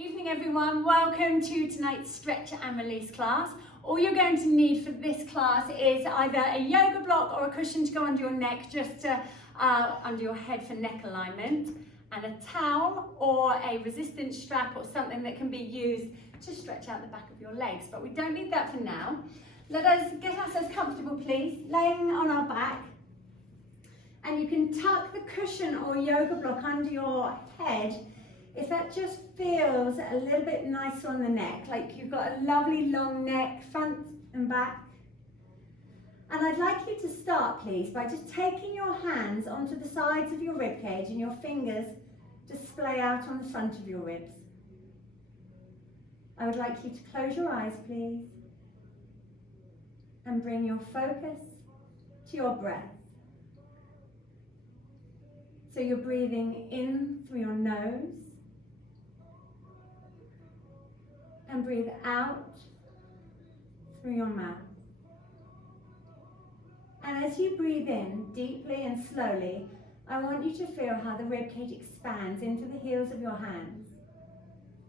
Evening everyone, welcome to tonight's stretch and release class. All you're going to need for this class is either a yoga block or a cushion to go under your neck, just to, under your head for neck alignment, and a towel or a resistance strap or something that can be used to stretch out the back of your legs. But we don't need that for now. Let us get ourselves comfortable, please, laying on our back. And you can tuck the cushion or yoga block under your head if that just feels a little bit nicer on the neck, like you've got a lovely long neck, front and back. And I'd like you to start, please, by just taking your hands onto the sides of your rib cage and your fingers display out on the front of your ribs. I would like you to close your eyes, please, and bring your focus to your breath. So you're breathing in through your nose and breathe out through your mouth. And as you breathe in deeply and slowly, I want you to feel how the ribcage expands into the heels of your hands.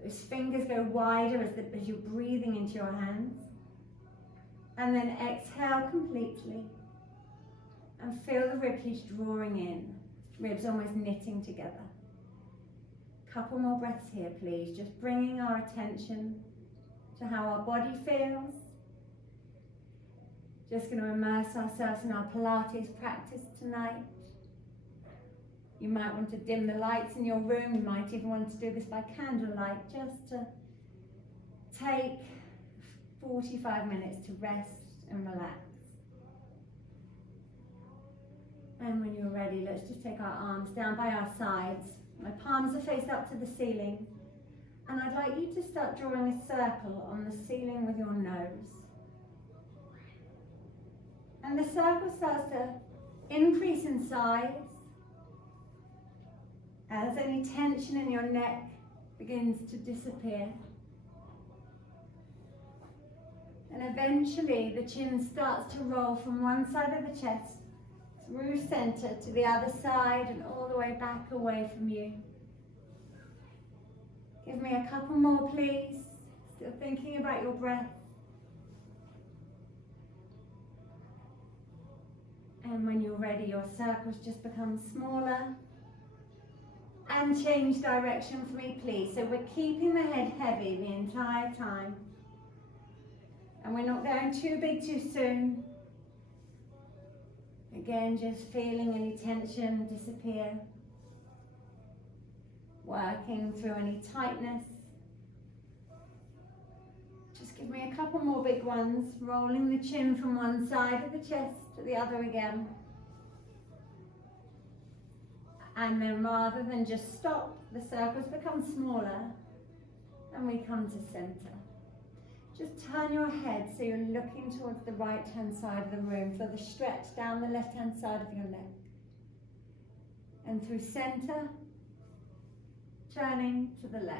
Those fingers go wider as you're breathing into your hands. And then exhale completely and feel the ribcage drawing in, ribs almost knitting together. Couple more breaths here, please, just bringing our attention to how our body feels. Just going to immerse ourselves in our Pilates practice tonight. You might want to dim the lights in your room. You might even want to do this by candlelight, just to take 45 minutes to rest and relax. And when you're ready, let's just take our arms down by our sides. My palms are faced up to the ceiling. And I'd like you to start drawing a circle on the ceiling with your nose. And the circle starts to increase in size as any tension in your neck begins to disappear. And eventually the chin starts to roll from one side of the chest through center to the other side and all the way back away from you. Give me a couple more, please. Still thinking about your breath. And when you're ready, your circles just become smaller. And change direction for me, please. So we're keeping the head heavy the entire time. And we're not going too big too soon. Again, just feeling any tension disappear. Working through any tightness. Just give me a couple more big ones. Rolling the chin from one side of the chest to the other again. And then rather than just stop, the circles become smaller and we come to center. Just turn your head so you're looking towards the right-hand side of the room. Feel the stretch down the left-hand side of your neck. And through center, turning to the left.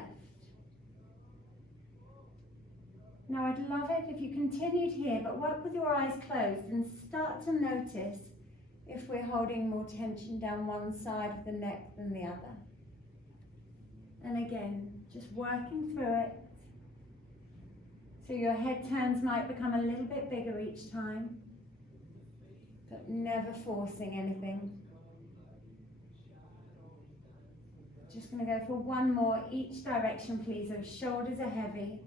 Now I'd love it if you continued here, but work with your eyes closed and start to notice if we're holding more tension down one side of the neck than the other. And again, just working through it. So your head turns might become a little bit bigger each time, but never forcing anything. Just going to go for one more each direction, please. Those shoulders are heavy.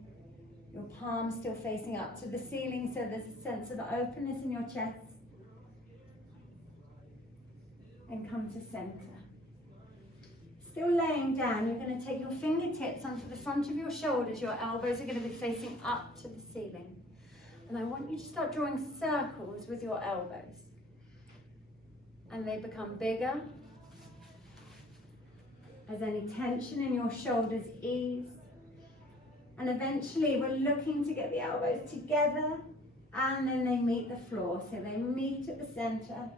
Your palms still facing up to the ceiling, so there's a sense of openness in your chest. And come to center. Still laying down, you're going to take your fingertips onto the front of your shoulders. Your elbows are going to be facing up to the ceiling. And I want you to start drawing circles with your elbows. And they become bigger as any tension in your shoulders ease. And eventually we're looking to get the elbows together and then they meet the floor. So they meet at the center,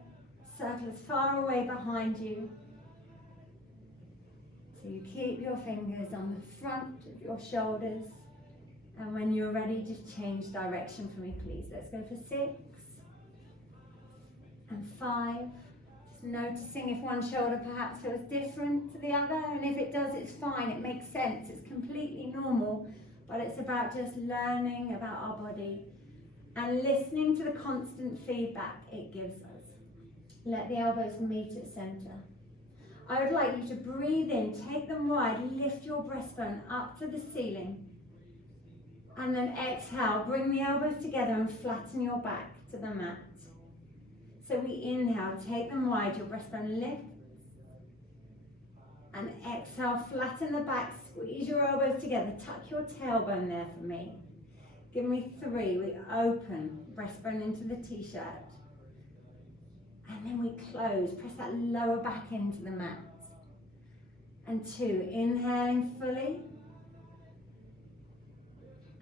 circle as far away behind you. So you keep your fingers on the front of your shoulders. And when you're ready, just change direction for me, please. Let's go for 6 and 5, Just noticing if one shoulder perhaps feels different to the other, and if it does, it's fine, it makes sense, it's completely normal, but it's about just learning about our body and listening to the constant feedback it gives us. Let the elbows meet at center. I would like you to breathe in, take them wide, lift your breastbone up to the ceiling, and then exhale, bring the elbows together and flatten your back to the mat. So we inhale, take them wide, your breastbone lifts, and exhale, flatten the back, squeeze your elbows together, tuck your tailbone there for me. Give me 3, we open, breastbone into the t-shirt. And then we close, press that lower back into the mat. And 2, inhaling fully.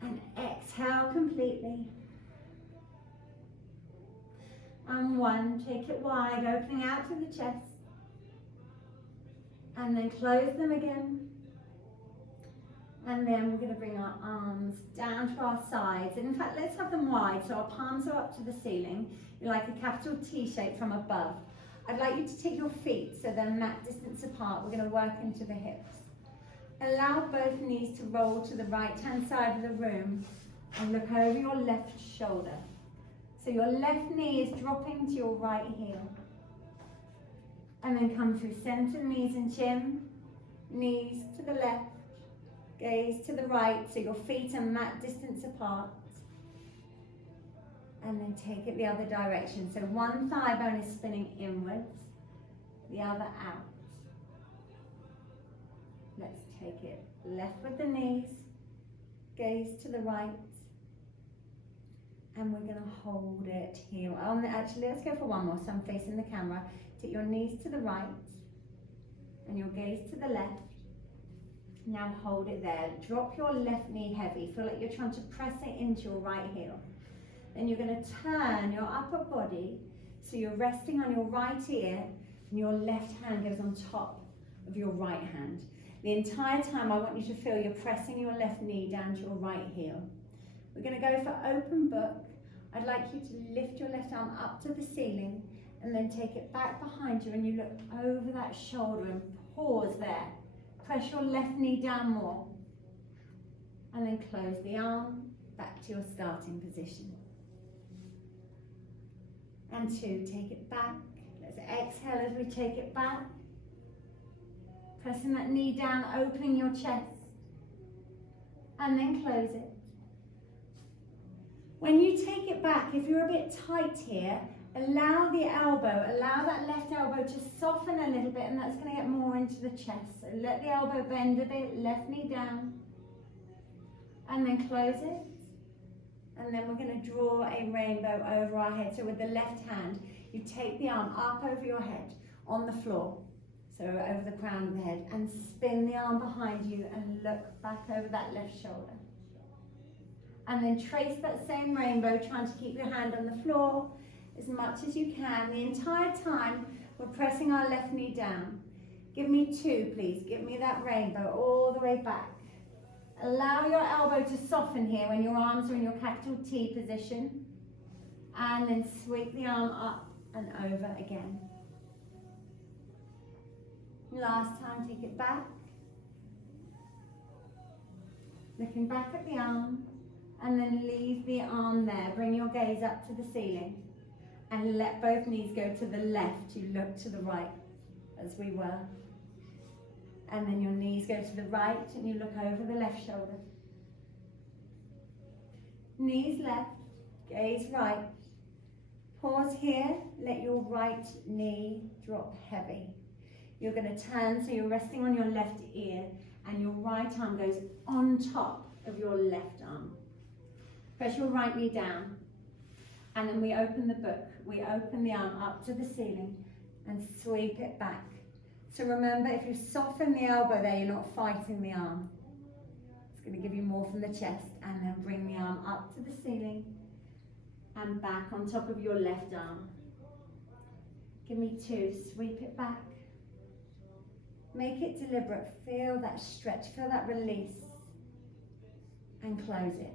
And exhale completely. And 1, take it wide, opening out to the chest. And then close them again. And then we're going to bring our arms down to our sides. And in fact, let's have them wide so our palms are up to the ceiling. You're like a capital T shape from above. I'd like you to take your feet so they're mat distance apart. We're going to work into the hips. Allow both knees to roll to the right-hand side of the room and look over your left shoulder. So your left knee is dropping to your right heel. And then come through center, knees and chin, knees to the left. Gaze to the right, so your feet are mat distance apart. And then take it the other direction. So one thigh bone is spinning inwards, the other out. Let's take it left with the knees, gaze to the right. And we're going to hold it here. Actually, let's go for one more. So I'm facing the camera. Take your knees to the right and your gaze to the left. Now hold it there. Drop your left knee heavy. Feel like you're trying to press it into your right heel. Then you're going to turn your upper body so you're resting on your right ear and your left hand goes on top of your right hand. The entire time I want you to feel you're pressing your left knee down to your right heel. We're going to go for open book. I'd like you to lift your left arm up to the ceiling and then take it back behind you and you look over that shoulder and pause there. Press your left knee down more. And then close the arm back to your starting position. And 2, take it back. Let's exhale as we take it back. Pressing that knee down, opening your chest. And then close it. When you take it back, if you're a bit tight here, allow that left elbow to soften a little bit, and that's going to get more into the chest. So let the elbow bend a bit, left knee down, and then close it. And then we're going to draw a rainbow over our head. So with the left hand, you take the arm up over your head on the floor, so over the crown of the head, and spin the arm behind you and look back over that left shoulder. And then trace that same rainbow, trying to keep your hand on the floor as much as you can. The entire time we're pressing our left knee down. Give me 2, please. Give me that rainbow all the way back. Allow your elbow to soften here when your arms are in your capital T position. And then sweep the arm up and over again. Last time, take it back. Looking back at the arm. And then leave the arm there. Bring your gaze up to the ceiling. And let both knees go to the left. You look to the right, as we were. And then your knees go to the right and you look over the left shoulder. Knees left, gaze right. Pause here, let your right knee drop heavy. You're going to turn so you're resting on your left ear and your right arm goes on top of your left arm. Press your right knee down. And then we open the book. We open the arm up to the ceiling and sweep it back. So remember, if you soften the elbow there, you're not fighting the arm. It's going to give you more from the chest. And then bring the arm up to the ceiling and back on top of your left arm. Give me 2, sweep it back. Make it deliberate. Feel that stretch, feel that release. And close it.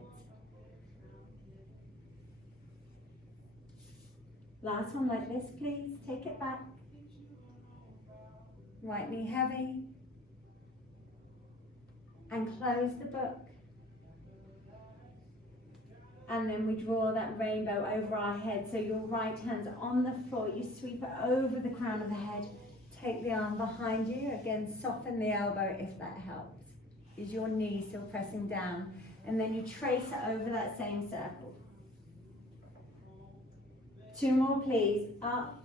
Last one like this, please. Take it back. Right knee heavy. And close the book. And then we draw that rainbow over our head. So your right hand's on the floor. You sweep it over the crown of the head. Take the arm behind you. Again, soften the elbow if that helps. Is your knee still pressing down? And then you trace it over that same circle. 2 more, please. Up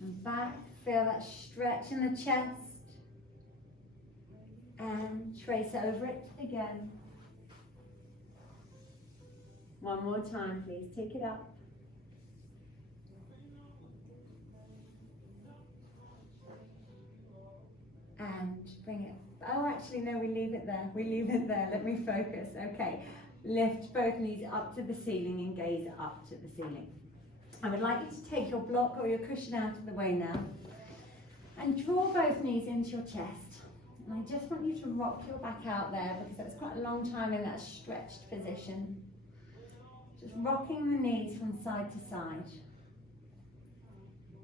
and back. Feel that stretch in the chest. And trace over it again. 1 more time, please. Take it up. And bring it. Oh, actually, no, we leave it there. We leave it there. Let me focus. Okay. Lift both knees up to the ceiling and gaze up to the ceiling. I would like you to take your block or your cushion out of the way now. And draw both knees into your chest. And I just want you to rock your back out there because that's quite a long time in that stretched position. Just rocking the knees from side to side.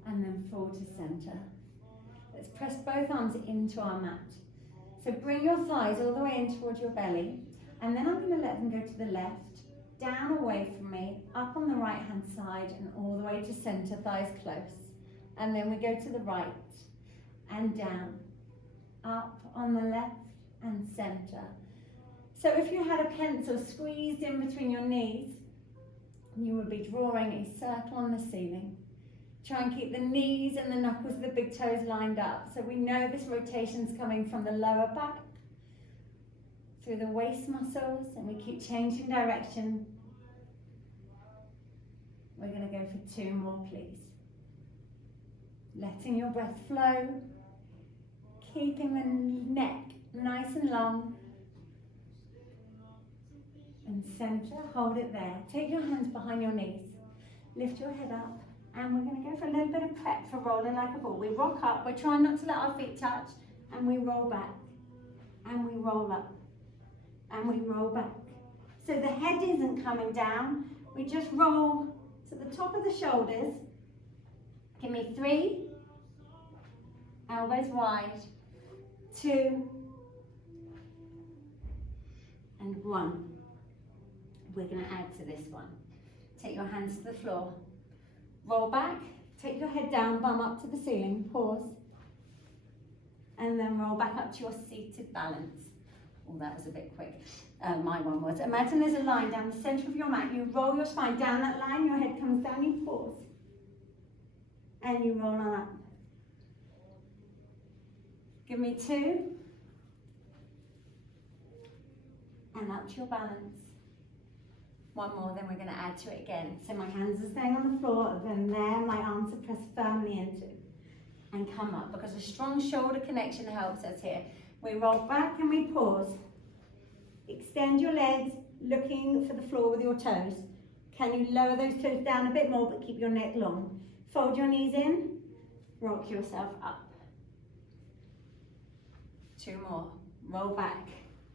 And then forward to center. Let's press both arms into our mat. So bring your thighs all the way in towards your belly. And then I'm going to let them go to the left, down away from me, up on the right hand side and all the way to center, thighs close. And then we go to the right and down, up on the left and center. So if you had a pencil squeezed in between your knees, you would be drawing a circle on the ceiling. Try and keep the knees and the knuckles of the big toes lined up. So we know this rotation's coming from the lower back, through the waist muscles, and we keep changing direction. We're going to go for 2 more, please. Letting your breath flow, keeping the neck nice and long. And center, hold it there. Take your hands behind your knees. Lift your head up. And we're going to go for a little bit of prep for rolling like a ball. We rock up, we're trying not to let our feet touch, and we roll back. And we roll up. And we roll back. So the head isn't coming down. We just roll to the top of the shoulders. Give me 3. Elbows wide. 2. And 1. We're going to add to this one. Take your hands to the floor. Roll back. Take your head down, bum up to the ceiling. Pause. And then roll back up to your seated balance. Oh, that was a bit quick. My one was. Imagine there's a line down the center of your mat. You roll your spine down that line. Your head comes down. You pause. And you roll on up. Give me 2. And up to your balance. 1 more, then we're going to add to it again. So my hands are staying on the floor, then there, my arms are pressed firmly into. And come up, because a strong shoulder connection helps us here. We roll back and we pause. Extend your legs, looking for the floor with your toes. Can you lower those toes down a bit more, but keep your neck long? Fold your knees in, rock yourself up. 2 more, roll back,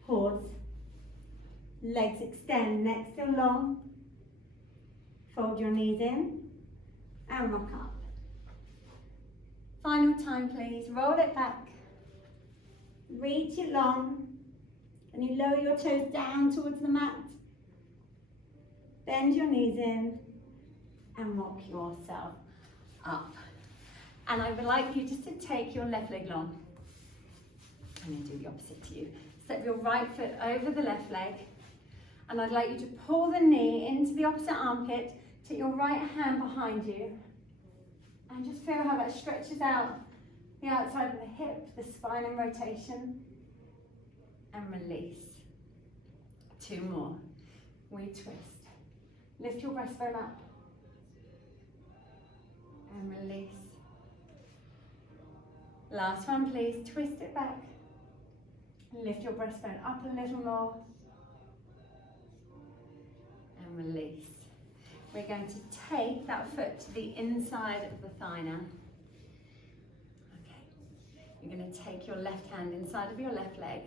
pause. Legs extend, neck still long. Fold your knees in and rock up. Final time, please. Roll it back. Reach it long. And you lower your toes down towards the mat. Bend your knees in and rock yourself up. And I would like you just to take your left leg long. I'm going to do the opposite to you. Step your right foot over the left leg. And I'd like you to pull the knee into the opposite armpit, take your right hand behind you, and just feel how that stretches out the outside of the hip, the spine in rotation, and release. 2 more. We twist. Lift your breastbone up, and release. Last one, please. Twist it back. Lift your breastbone up a little more. And release. We're going to take that foot to the inside of the thigh now. Okay. You're going to take your left hand inside of your left leg,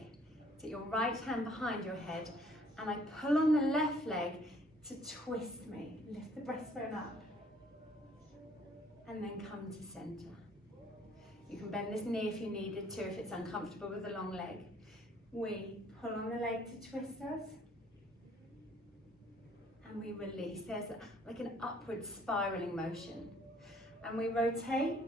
take your right hand behind your head, and I pull on the left leg to twist me. Lift the breastbone up, and then come to center. You can bend this knee if you needed to, if it's uncomfortable with a long leg. We pull on the leg to twist us. And we release. There's like an upward spiraling motion. And we rotate.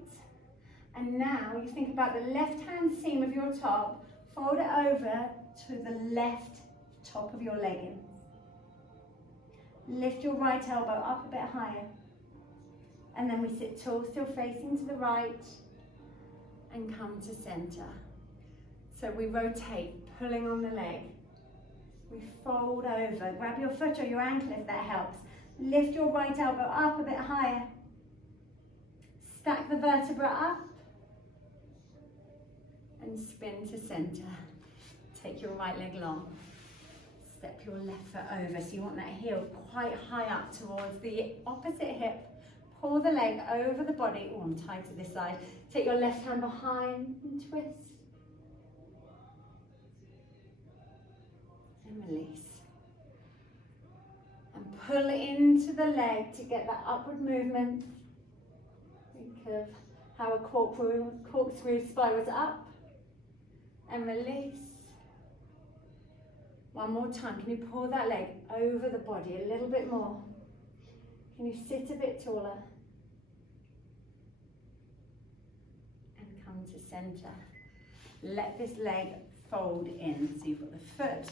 And now you think about the left-hand seam of your top, fold it over to the left top of your legging. Lift your right elbow up a bit higher. And then we sit tall, still facing to the right, and come to center. So we rotate, pulling on the leg. We fold over, grab your foot or your ankle if that helps. Lift your right elbow up a bit higher. Stack the vertebra up. And spin to center. Take your right leg long. Step your left foot over. So you want that heel quite high up towards the opposite hip. Pull the leg over the body. Oh, I'm tight to this side. Take your left hand behind and twist. And release. And pull into the leg to get that upward movement. Think of how a corkscrew spirals up. And release. One more time. Can you pull that leg over the body a little bit more? Can you sit a bit taller? And come to center. Let this leg fold in. So you've got the foot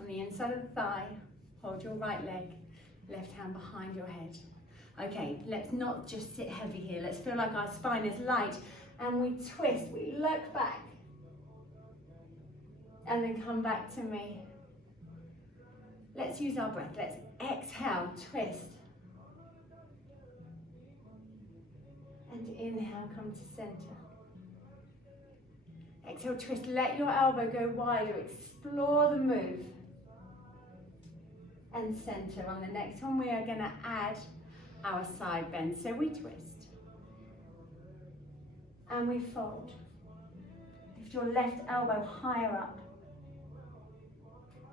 on the inside of the thigh. Hold your right leg, left hand behind your head. Okay, let's not just sit heavy here. Let's feel like our spine is light. And we twist, we look back. And then come back to me. Let's use our breath. Let's exhale, twist. And inhale, come to center. Exhale, twist. Let your elbow go wider. Explore the move. And center. On the next one, we are going to add our side bend. So we twist. And we fold. Lift your left elbow higher up.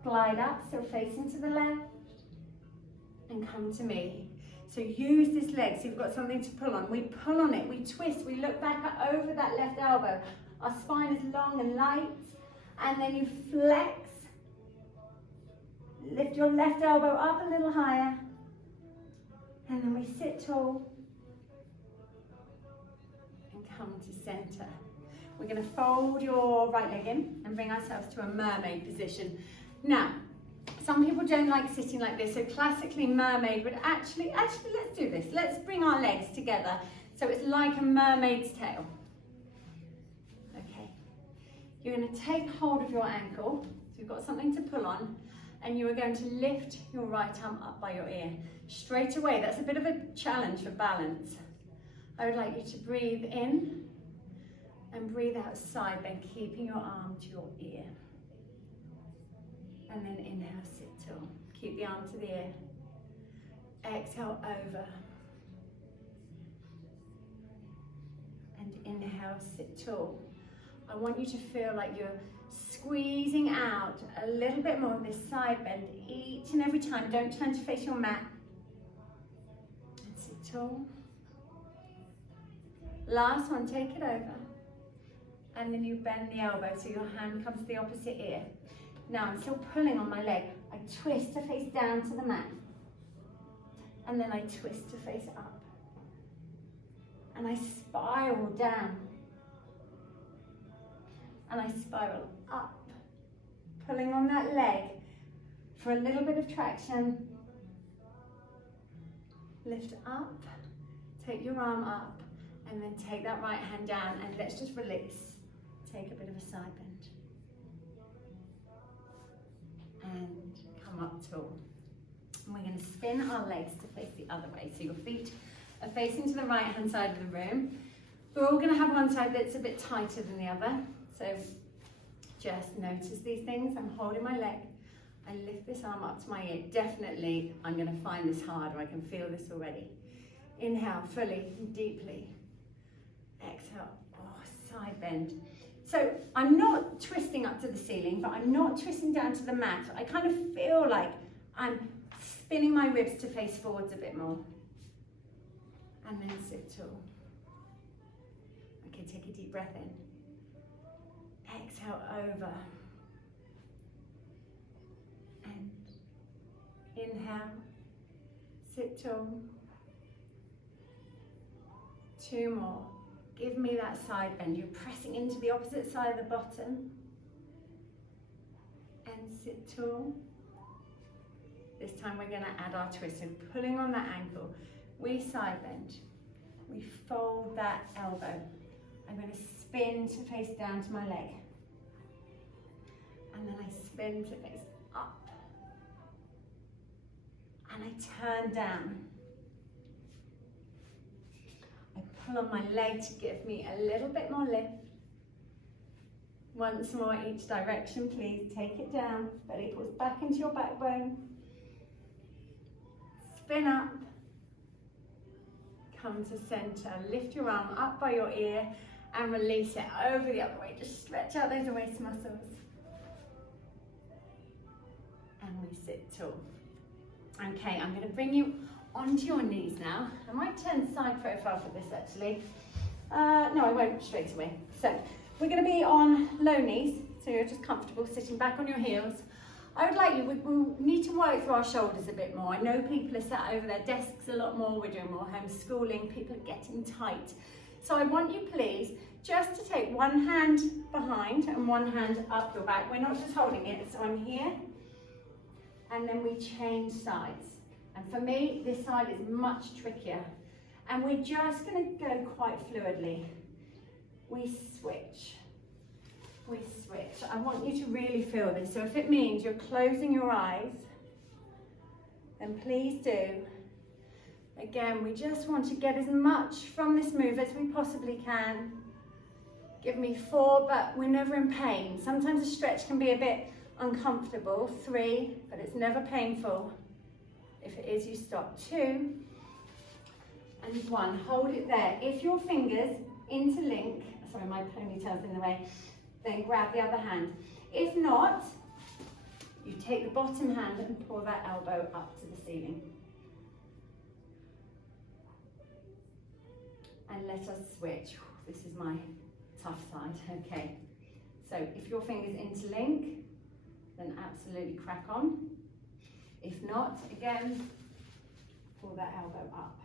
Glide up, still facing to the left, and come to me. So use this leg, so you've got something to pull on. We pull on it, we twist, we look back over that left elbow. Our spine is long and light, and then you flex. Lift your left elbow up a little higher, and then we sit tall, and come to center. We're going to fold your right leg in, and bring ourselves to a mermaid position. Now, some people don't like sitting like this, so classically mermaid would actually let's do this. Let's bring our legs together so it's like a mermaid's tail. Okay, you're going to take hold of your ankle, so you've got something to pull on, and you are going to lift your right arm up by your ear. Straight away, that's a bit of a challenge for balance. I would like you to breathe in and breathe out side bend, keeping your arm to your ear. And then inhale, sit tall. Keep the arm to the ear. Exhale, over. And inhale, sit tall. I want you to feel like you're squeezing out a little bit more of this side bend each and every time. Don't turn to face your mat. And sit tall. Last one, take it over. And then you bend the elbow so your hand comes to the opposite ear. Now I'm still pulling on my leg. I twist to face down to the mat. And then I twist to face up. And I spiral down. And I spiral up. Pulling on that leg for a little bit of traction. Lift up. Take your arm up. And then take that right hand down. And let's just release. Take a bit of a side bend. And come up tall. And we're going to spin our legs to face the other way. So your feet are facing to the right hand side of the room. We're all going to have one side that's a bit tighter than the other. So just notice these things. I'm holding my leg. I lift this arm up to my ear. Definitely, I'm going to find this hard, or I can feel this already. Inhale fully and deeply. Exhale. Oh, side bend. So I'm not twisting up to the ceiling, but I'm not twisting down to the mat. I kind of feel like I'm spinning my ribs to face forwards a bit more. And then sit tall. Okay, take a deep breath in. Exhale over. And inhale. Sit tall. 2 more. Give me that side bend. You're pressing into the opposite side of the bottom. And sit tall. This time we're going to add our twist. So pulling on that ankle, we side bend. We fold that elbow. I'm going to spin to face down to my leg. And then I spin to face up. And I turn down. I pull on my leg to give me a little bit more lift. Once more each direction, please. Take it down. Belly pulls back into your backbone. Spin up. Come to center. Lift your arm up by your ear and release it over the other way. Just stretch out those waist muscles. And we sit tall. Okay, I'm going to bring you onto your knees now. I might turn side profile for this actually. No, I won't straight away. So we're going to be on low knees, so you're just comfortable sitting back on your heels. I would like you, we need to work through our shoulders a bit more. I know people are sat over their desks a lot more. We're doing more homeschooling. People are getting tight. So I want you please just to take one hand behind and one hand up your back. We're not just holding it, so I'm here. And then we change sides. And for me, this side is much trickier. And we're just going to go quite fluidly. We switch. We switch. I want you to really feel this. So if it means you're closing your eyes, then please do. Again, we just want to get as much from this move as we possibly can. Give me 4, but we're never in pain. Sometimes a stretch can be a bit uncomfortable. 3, but it's never painful. If it is, you stop. 2 and 1. Hold it there. If your fingers interlink, sorry, my ponytail's in the way, then grab the other hand. If not, you take the bottom hand and pull that elbow up to the ceiling. And let us switch. This is my tough side. Okay. So if your fingers interlink, then absolutely crack on. If not, again, pull that elbow up.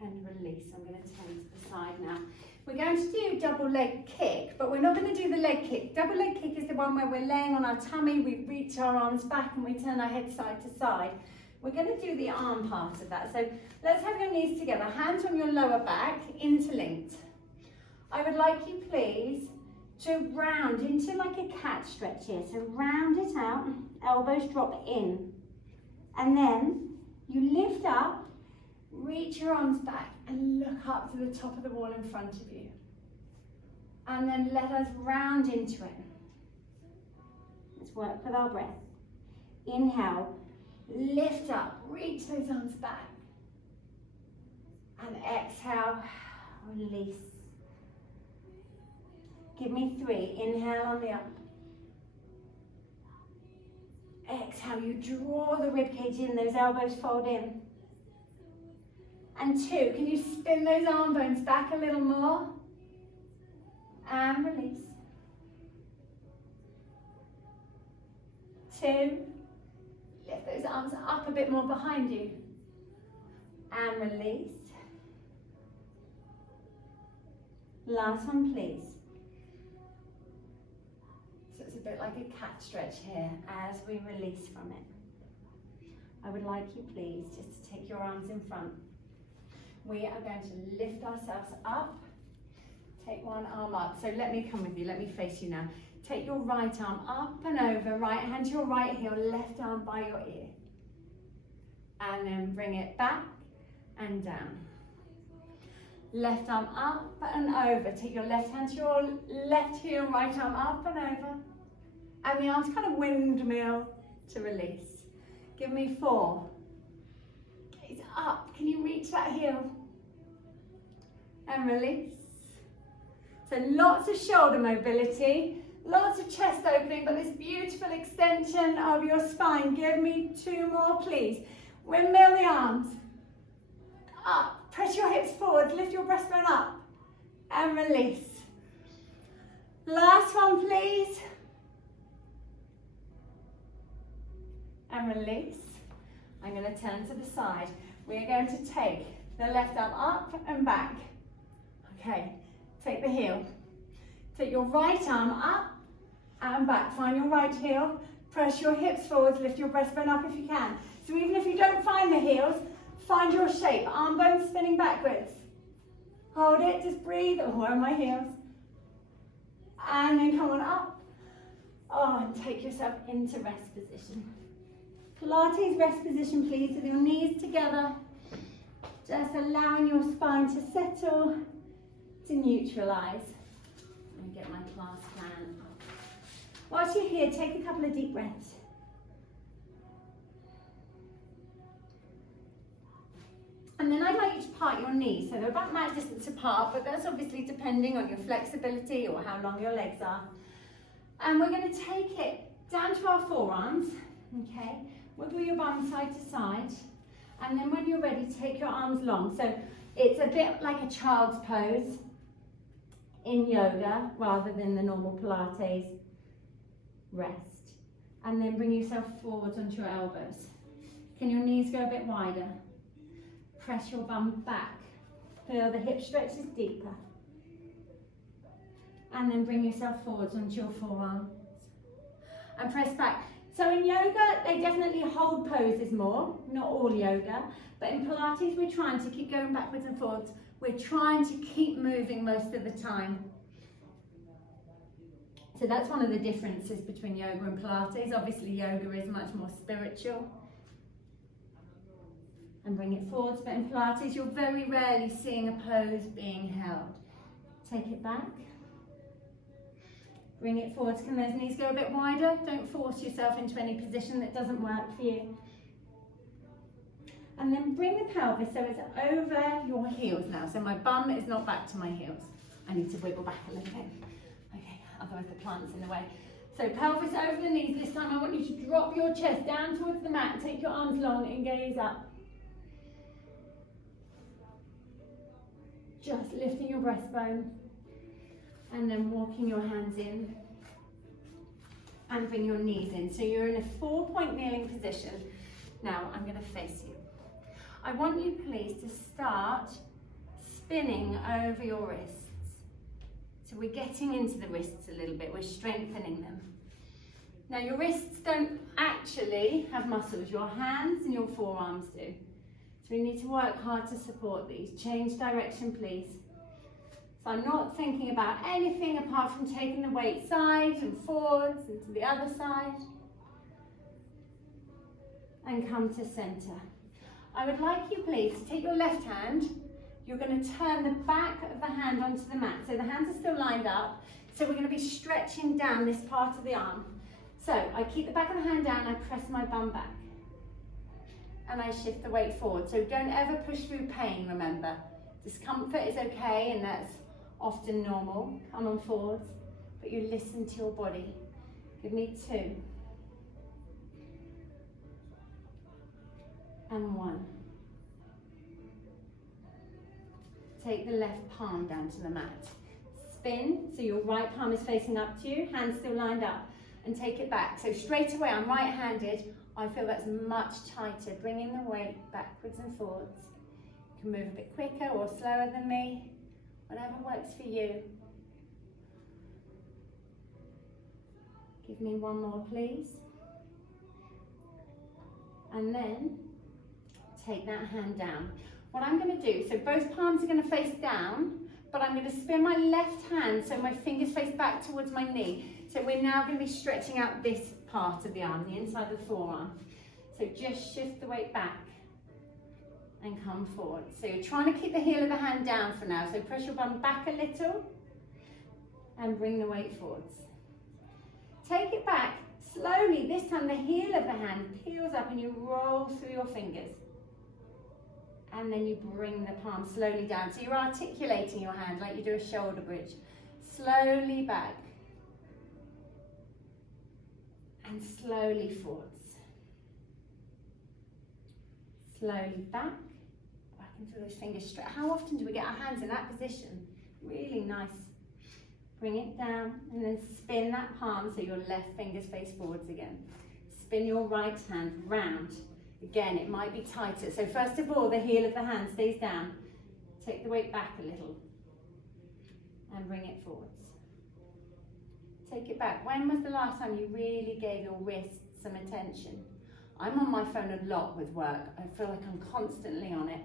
And release. I'm going to turn to the side now. We're going to do double leg kick, but we're not going to do the leg kick. Double leg kick is the one where we're laying on our tummy, we reach our arms back and we turn our head side to side. We're going to do the arm part of that. So let's have your knees together, hands on your lower back, interlinked. I would like you please to round into like a cat stretch here. So round it out, elbows drop in. And then you lift up, reach your arms back and look up to the top of the wall in front of you. And then let us round into it. Let's work with our breath. Inhale, lift up, reach those arms back. And exhale, release. Give me 3. Inhale on the up. Exhale, you draw the ribcage in, those elbows fold in. And 2, can you spin those arm bones back a little more? And release. 2, lift those arms up a bit more behind you. And release. Last one, please. So it's a bit like a cat stretch here as we release from it. I would like you please just to take your arms in front. We are going to lift ourselves up. Take one arm up. So let me come with you, let me face you now. Take your right arm up and over, right hand to your right heel, left arm by your ear. And then bring it back and down. Left arm up and over. Take your left hand to your left heel, right arm up and over. And the arms kind of windmill to release. Give me 4. Gaze up. Can you reach that heel? And release. So lots of shoulder mobility, lots of chest opening, but this beautiful extension of your spine. Give me 2 more, please. Windmill the arms. up. Press your hips forward, lift your breastbone up, and release. Last one, please. And release. I'm going to turn to the side. We're going to take the left arm up and back. Okay, take the heel. Take your right arm up and back. Find your right heel. Press your hips forward, lift your breastbone up if you can. So even if you don't find the heels, find your shape. Arm bones spinning backwards. Hold it, just breathe. Oh, where are my heels? And then come on up. Oh, and take yourself into rest position. Pilates rest position, please, with your knees together. Just allowing your spine to settle, to neutralize. Let me get my class plan up. Whilst you're here, take a couple of deep breaths. And then I'd like you to part your knees. So they're about mat distance apart, but that's obviously depending on your flexibility or how long your legs are. And we're going to take it down to our forearms, okay? Wiggle your bum side to side. And then when you're ready, take your arms long. So it's a bit like a child's pose in yoga rather than the normal Pilates rest. And then bring yourself forward onto your elbows. Can your knees go a bit wider? Press your bum back. Feel the hip stretches deeper. And then bring yourself forwards onto your forearms. And press back. So in yoga, they definitely hold poses more, not all yoga. But in Pilates, we're trying to keep going backwards and forwards. We're trying to keep moving most of the time. So that's one of the differences between yoga and Pilates. Obviously, yoga is much more spiritual. And bring it forwards. But in Pilates, you're very rarely seeing a pose being held. Take it back. Bring it forwards. Can those knees go a bit wider? Don't force yourself into any position that doesn't work for you. And then bring the pelvis so it's over your heels now. So my bum is not back to my heels. I need to wiggle back a little bit. Okay, otherwise the plant's in the way. So pelvis over the knees. This time I want you to drop your chest down towards the mat. Take your arms long and gaze up. Just lifting your breastbone. And then walking your hands in and bring your knees in. So you're in a 4-point kneeling position. Now I'm going to face you. I want you please to start spinning over your wrists. So we're getting into the wrists a little bit, we're strengthening them. Now your wrists don't actually have muscles, your hands and your forearms do. So we need to work hard to support these. Change direction please. So I'm not thinking about anything apart from taking the weight side and forwards and to the other side. And come to center. I would like you please to take your left hand. You're going to turn the back of the hand onto the mat. So the hands are still lined up. So we're going to be stretching down this part of the arm. So I keep the back of the hand down, I press my bum back. And I shift the weight forward. So don't ever push through pain, remember. Discomfort is okay and that's often normal. Come on forwards, but you listen to your body. Give me 2. And 1. Take the left palm down to the mat. Spin, so your right palm is facing up to you, hands still lined up, and take it back. So straight away, I'm right-handed. I feel that's much tighter, bringing the weight backwards and forwards. You can move a bit quicker or slower than me. Whatever works for you. Give me 1 more, please. And then take that hand down. What I'm going to do, so both palms are going to face down, but I'm going to spin my left hand so my fingers face back towards my knee. So we're now going to be stretching out this part of the arm, the inside of the forearm. So just shift the weight back. And come forward. So you're trying to keep the heel of the hand down for now. So press your bum back a little and bring the weight forwards. Take it back slowly. This time the heel of the hand peels up and you roll through your fingers. And then you bring the palm slowly down. So you're articulating your hand like you do a shoulder bridge. Slowly back. And slowly forwards. Slowly back can feel those fingers stretch. How often do we get our hands in that position? Really nice. Bring it down and then spin that palm so your left fingers face forwards again. Spin your right hand round. Again, it might be tighter. So first of all, the heel of the hand stays down. Take the weight back a little and bring it forwards. Take it back. When was the last time you really gave your wrists some attention? I'm on my phone a lot with work. I feel like I'm constantly on it.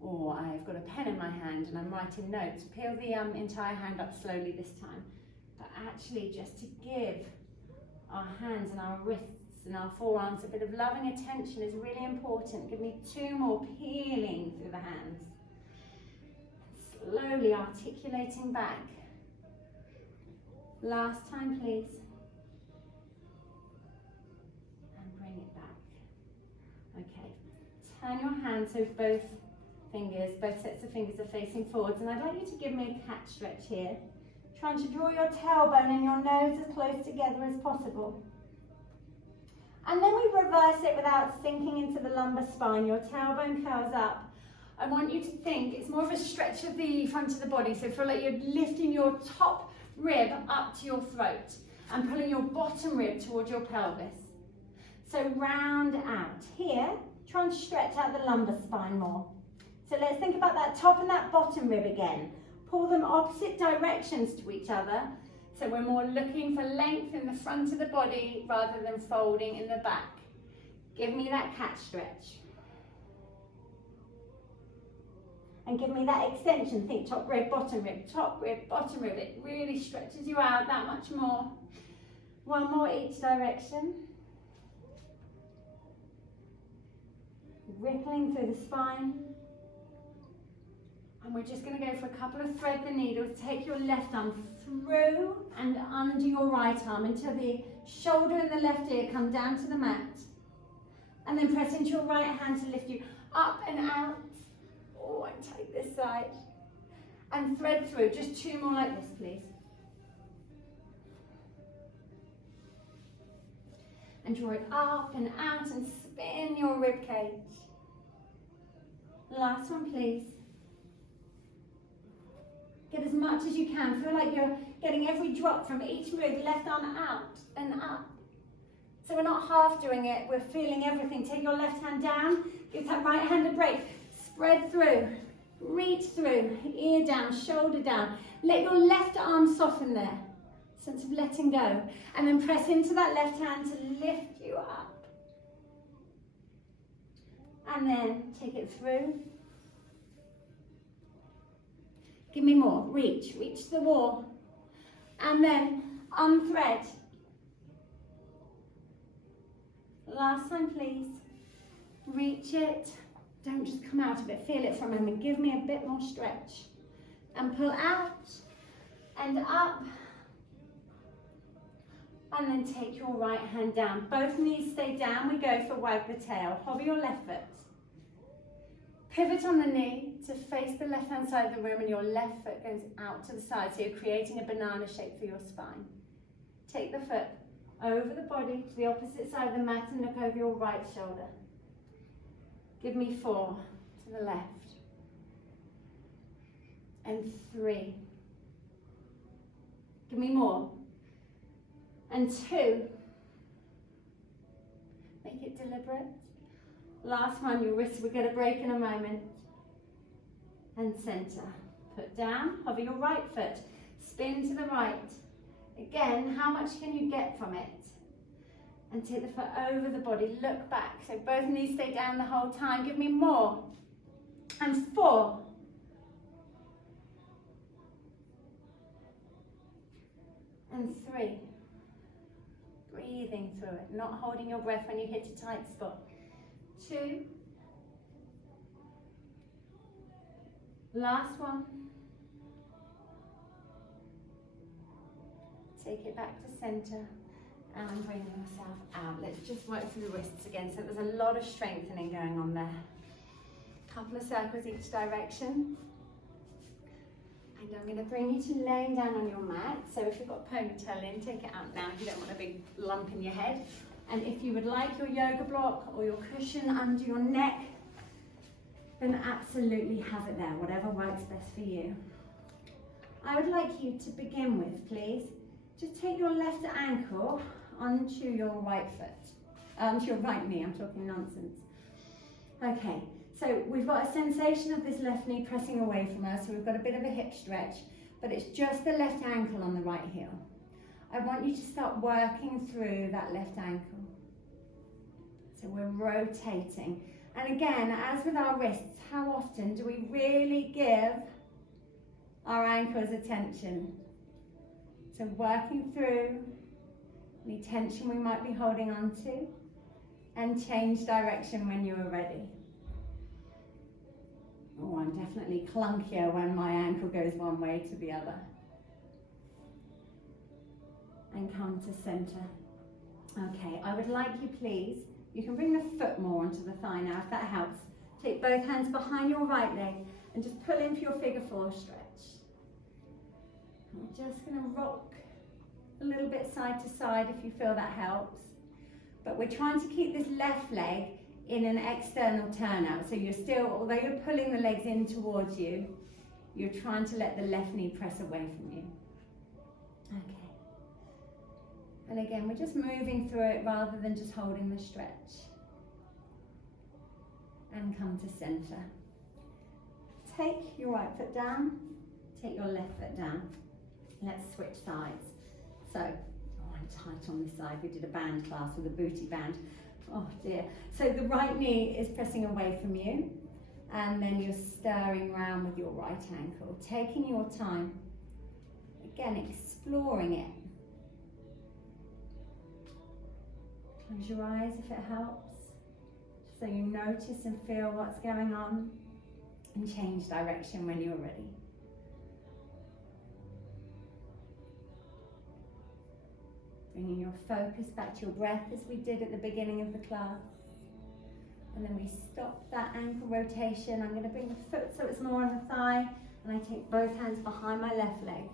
Or I've got a pen in my hand and I'm writing notes. Peel the entire hand up slowly this time. But actually just to give our hands and our wrists and our forearms a bit of loving attention is really important. Give me 2 more, peeling through the hands. Slowly articulating back. Last time, please. And bring it back. Okay. Turn your hands so both sets of fingers are facing forwards, and I'd like you to give me a cat stretch here. Trying to draw your tailbone and your nose as close together as possible. And then we reverse it without sinking into the lumbar spine. Your tailbone curls up. I want you to think it's more of a stretch of the front of the body, so feel like you're lifting your top rib up to your throat and pulling your bottom rib towards your pelvis. So round out. Here, try and stretch out the lumbar spine more. So let's think about that top and that bottom rib again. Pull them opposite directions to each other. So we're more looking for length in the front of the body rather than folding in the back. Give me that cat stretch. And give me that extension. Think top rib, bottom rib, top rib, bottom rib. It really stretches you out that much more. 1 more each direction. Rippling through the spine. And we're just going to go for a couple of thread the needles. Take your left arm through and under your right arm until the shoulder and the left ear come down to the mat. And then press into your right hand to lift you up and out. Oh, and take this side. And thread through. Just 2 more like this, please. And draw it up and out and spin your rib cage. Last one, please. Get as much as you can. Feel like you're getting every drop from each move. Left arm out and up. So we're not half doing it. We're feeling everything. Take your left hand down. Give that right hand a break. Spread through. Reach through. Ear down. Shoulder down. Let your left arm soften there. Sense of letting go. And then press into that left hand to lift you up. And then take it through. Give me more. Reach the wall. And then unthread. Last time, please. Reach it. Don't just come out of it. Feel it for a moment. Give me a bit more stretch. And pull out and up. And then take your right hand down. Both knees stay down. We go for wag the tail. Hover your left foot. Pivot on the knee to face the left-hand side of the room, and your left foot goes out to the side, so you're creating a banana shape for your spine. Take the foot over the body to the opposite side of the mat and look over your right shoulder. Give me 4 to the left. And 3. Give me more. And 2. Make it deliberate. Last one, your wrists will get a break in a moment. And center. Put down, hover your right foot. Spin to the right. Again, how much can you get from it? And take the foot over the body, look back. So both knees stay down the whole time. Give me more. And 4. And 3. Breathing through it, not holding your breath when you hit a tight spot. 2. Last one. Take it back to center and bring yourself out. Let's just work through the wrists again. So there's a lot of strengthening going on there. Couple of circles each direction. And I'm going to bring you to laying down on your mat. So if you've got a ponytail in, take it out now. You don't want a big lump in your head. And if you would like your yoga block or your cushion under your neck, then absolutely have it there, whatever works best for you. I would like you to begin with, please, just take your left ankle onto your right foot, onto your right knee. I'm talking nonsense. Okay, so we've got a sensation of this left knee pressing away from us, so we've got a bit of a hip stretch, but it's just the left ankle on the right heel. I want you to start working through that left ankle. So we're rotating. And again, as with our wrists, how often do we really give our ankles attention? So working through any tension we might be holding on to, and change direction when you are ready. Oh, I'm definitely clunkier when my ankle goes one way to the other. And come to center. Okay, I would like you, please, you can bring the foot more onto the thigh now if that helps. Take both hands behind your right leg and just pull in for your figure 4 stretch. And we're just going to rock a little bit side to side if you feel that helps. But we're trying to keep this left leg in an external turnout. So you're still, although you're pulling the legs in towards you, you're trying to let the left knee press away from you. Okay. And again, we're just moving through it rather than just holding the stretch. And come to center. Take your right foot down, take your left foot down. Let's switch sides. So, oh, I'm tight on this side. We did a band class with a booty band. Oh dear. So the right knee is pressing away from you, and then you're stirring around with your right ankle, taking your time. Again, exploring it. Close your eyes if it helps, so you notice and feel what's going on, and change direction when you're ready. Bringing your focus back to your breath as we did at the beginning of the class. And then we stop that ankle rotation. I'm going to bring the foot so it's more on the thigh, and I take both hands behind my left leg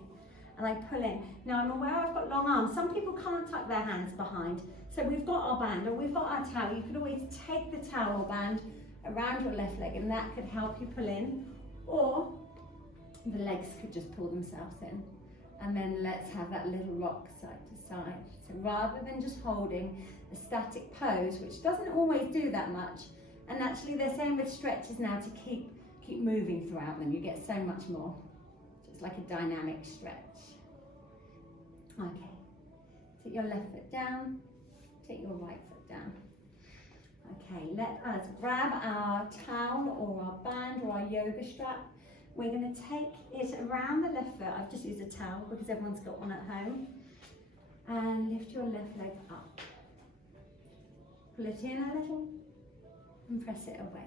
and I pull in. Now I'm aware I've got long arms. Some people can't tuck their hands behind. So we've got our band or we've got our towel. You could always take the towel band around your left leg and that could help you pull in, or the legs could just pull themselves in. And then let's have that little rock side to side. So rather than just holding a static pose, which doesn't always do that much, and actually they're saying with stretches now to keep moving throughout them, you get so much more. So it's like a dynamic stretch. Okay, take your left foot down, take your right foot down. Okay, let us grab our towel or our band or our yoga strap. We're going to take it around the left foot. I've just used a towel because everyone's got one at home. And lift your left leg up. Pull it in a little and press it away.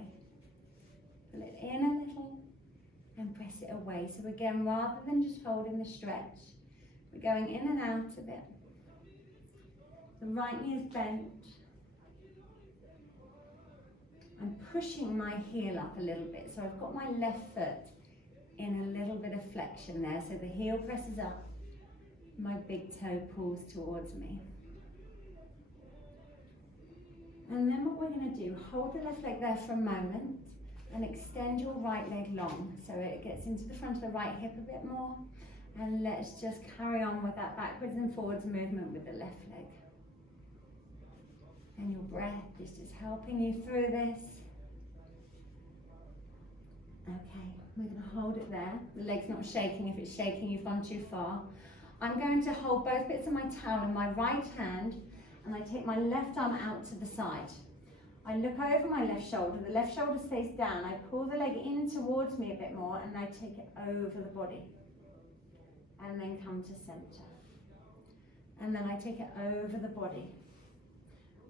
Pull it in a little and press it away. So again, rather than just holding the stretch, we're going in and out of it. The right knee is bent. I'm pushing my heel up a little bit. So I've got my left foot in a little bit of flexion there. So the heel presses up. My big toe pulls towards me. And then what we're going to do, hold the left leg there for a moment and extend your right leg long so it gets into the front of the right hip a bit more. And let's just carry on with that backwards and forwards movement with the left leg. And your breath is just helping you through this. Okay, we're going to hold it there. The leg's not shaking. If it's shaking, you've gone too far. I'm going to hold both bits of my towel in my right hand, and I take my left arm out to the side. I look over my left shoulder. The left shoulder stays down. I pull the leg in towards me a bit more, and I take it over the body. And then come to center. And then I take it over the body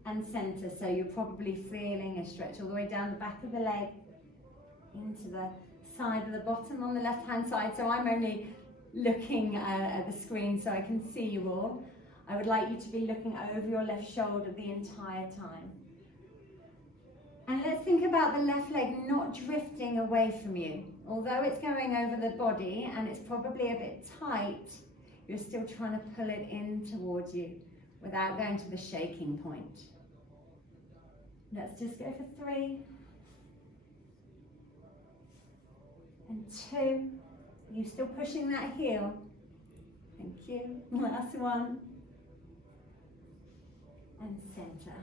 and center. So you're probably feeling a stretch all the way down the back of the leg into the side of the bottom on the left hand side. So I'm only looking at the screen so I can see you all. I would like you to be looking over your left shoulder the entire time. And let's think about the left leg not drifting away from you. Although it's going over the body and it's probably a bit tight, you're still trying to pull it in towards you without going to the shaking point. Let's just go for 3 and 2. Are you still pushing that heel? Thank you. Last 1. And center.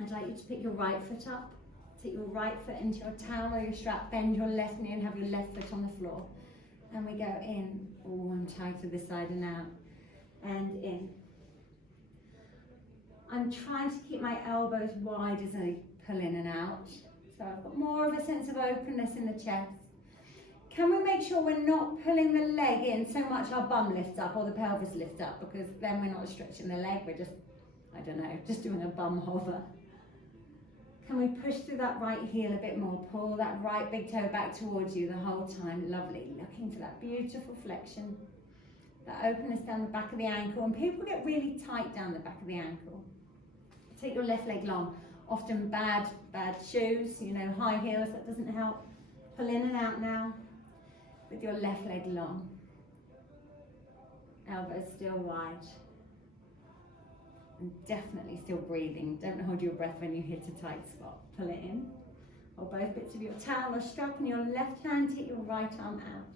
I'd like you to pick your right foot up. Take your right foot into your towel or your strap. Bend your left knee and have your left foot on the floor. And we go in. Oh, I'm tight to this side and out. And in. I'm trying to keep my elbows wide as I pull in and out. So I've got more of a sense of openness in the chest. Can we make sure we're not pulling the leg in so much our bum lifts up or the pelvis lifts up, because then we're not stretching the leg, we're just, I don't know, just doing a bum hover. Can we push through that right heel a bit more? Pull that right big toe back towards you the whole time. Lovely. Looking for that beautiful flexion. That openness down the back of the ankle. And people get really tight down the back of the ankle. Take your left leg long. Often bad shoes, you know, high heels, that doesn't help. Pull in and out now with your left leg long. Elbows still wide. And definitely still breathing. Don't hold your breath when you hit a tight spot. Pull it in. Hold both bits of your towel or strap in your left hand, take your right arm out.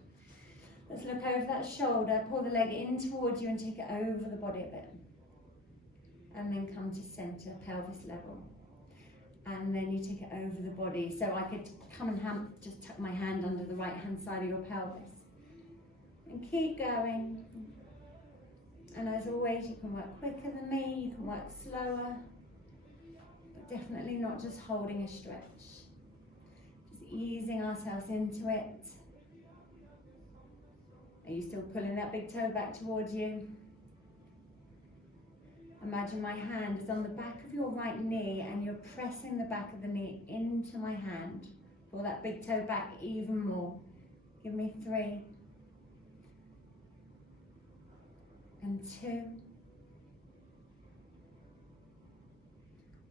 Let's look over that shoulder, pull the leg in towards you and take it over the body a bit. And then come to center, pelvis level. And then you take it over the body. So I could come and just tuck my hand under the right hand side of your pelvis. And keep going. And as always, you can work quicker than me, you can work slower, but definitely not just holding a stretch. Just easing ourselves into it. Are you still pulling that big toe back towards you? Imagine my hand is on the back of your right knee and you're pressing the back of the knee into my hand. Pull that big toe back even more. Give me 3. And 2.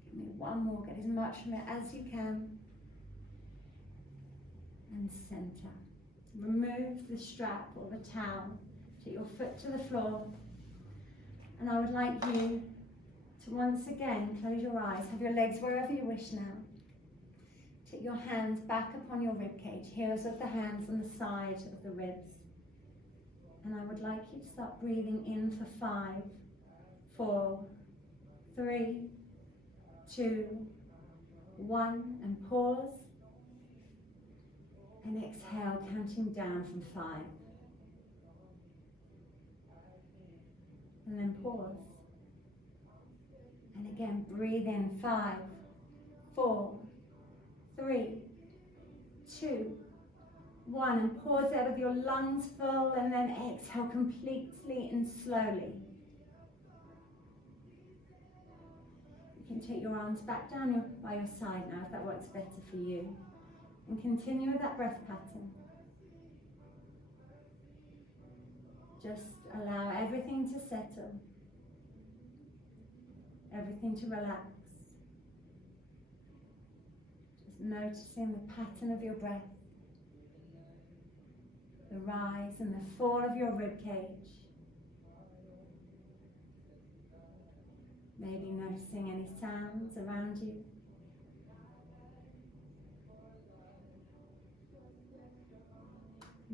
Give me 1 more. Get as much from it as you can. And center. Remove the strap or the towel. Take your foot to the floor. And I would like you to once again close your eyes. Have your legs wherever you wish now. Take your hands back upon your rib cage. Heels of the hands on the side of the ribs. And I would like you to start breathing in for 5, 4, 3, 2, 1, and pause. And exhale, counting down from 5. And then pause. And again, breathe in 5, 4, 3, 2, 1, and pause there with your lungs full, and then exhale completely and slowly. You can take your arms back down by your side now if that works better for you. And continue with that breath pattern. Just allow everything to settle, everything to relax. Just noticing the pattern of your breath. The rise and the fall of your rib cage. Maybe noticing any sounds around you.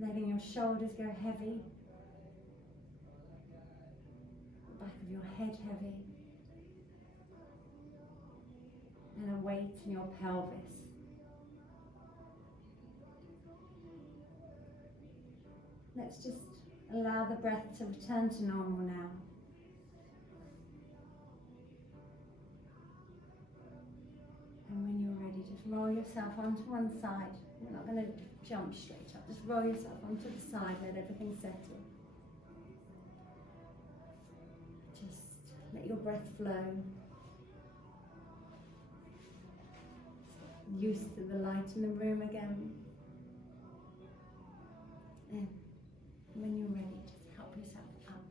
Letting your shoulders go heavy. The back of your head heavy. And a weight in your pelvis. Let's just allow the breath to return to normal now. And when you're ready, just roll yourself onto one side. You're not going to jump straight up. Just roll yourself onto the side, let everything settle. Just let your breath flow. Used to the light in the room again. And when you're ready, just help yourself up.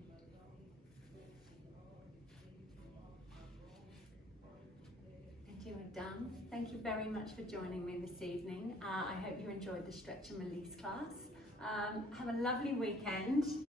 And you are done. Thank you very much for joining me this evening. I hope you enjoyed the stretch and release class. Have a lovely weekend.